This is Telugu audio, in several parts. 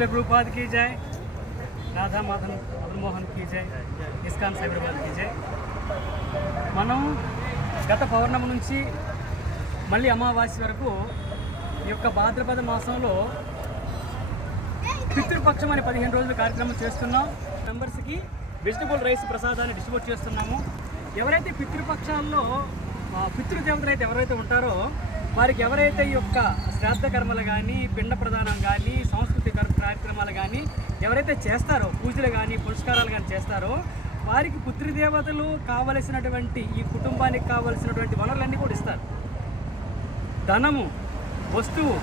शिल प्रभुपाद की जय, राधा माधव मदन मोहन की जय, इस्कान సైబరాబాద్ की जय। మనం గత పౌర్ణమి నుంచి మళ్ళీ అమావాస్య వరకు ఈ యొక్క భాద్రపద మాసంలో పితృపక్షం అనే 15 రోజుల కార్యక్రమం చేస్తున్నాం। మెంబర్స్కి వెజిటబుల్ రైస్ ప్రసాదాన్ని డిస్ట్రిబ్యూట్ చేస్తున్నాము। ఎవరైతే పితృపక్షాల్లో పితృదేవతలు అయితే ఎవరైతే ఉంటారో వారికి ఎవరైతే ఈ యొక్క శ్రాద్ధ కర్మలు కానీ, పిండ ప్రదానం కానీ, సాంస్కృతిక కార్యక్రమాలు కానీ ఎవరైతే చేస్తారో, పూజలు కానీ, పురస్కారాలు కానీ చేస్తారో వారికి పితృదేవతలు కావలసినటువంటి ఈ కుటుంబానికి కావలసినటువంటి వనరులన్నీ కూడా ఇస్తారు। ధనము, వస్తువు,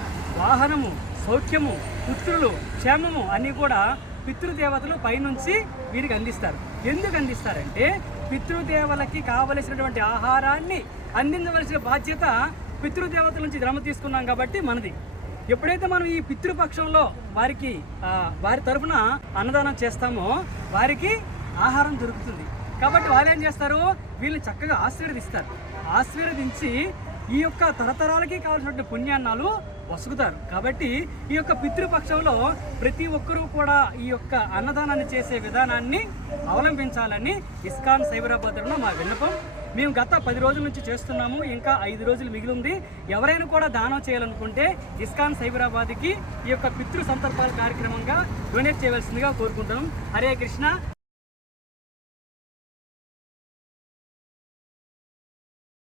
వాహనము, సౌఖ్యము, పుత్రులు, క్షేమము అన్నీ కూడా పితృదేవతలు పైనుంచి వీరికి అందిస్తారు। ఎందుకు అందిస్తారంటే పితృదేవతలకి కావలసినటువంటి ఆహారాన్ని అందించవలసిన బాధ్యత పితృదేవతల నుంచి ధర్మ తీసుకున్నాం కాబట్టి మనది। ఎప్పుడైతే మనం ఈ పితృపక్షంలో వారి తరఫున అన్నదానం చేస్తామో వారికి ఆహారం దొరుకుతుంది కాబట్టి వారు ఏం చేస్తారు, వీళ్ళని చక్కగా ఆశీర్వదిస్తారు। ఆశీర్వదించి ఈ యొక్క తరతరాలకి కావాల్సినటువంటి పుణ్యాన్నాలు వసుకుతారు। కాబట్టి ఈ యొక్క పితృపక్షంలో ప్రతి ఒక్కరూ కూడా ఈ యొక్క అన్నదానాన్ని చేసే విధానాన్ని అవలంబించాలని ఇస్కాన్ సైబరాబాద్లో మా విన్నపం। మేము గత 10 రోజుల నుంచి చేస్తున్నాము, ఇంకా 5 రోజులు మిగిలి ఉంది। ఎవరైనా కూడా దానం చేయాలనుకుంటే ఇస్కాన్ సైబరాబాద్కి ఈ యొక్క పితృ సంతర్పాల కార్యక్రమంగా డొనేట్ చేయవలసిందిగా కోరుకుంటున్నాం। హరే కృష్ణ।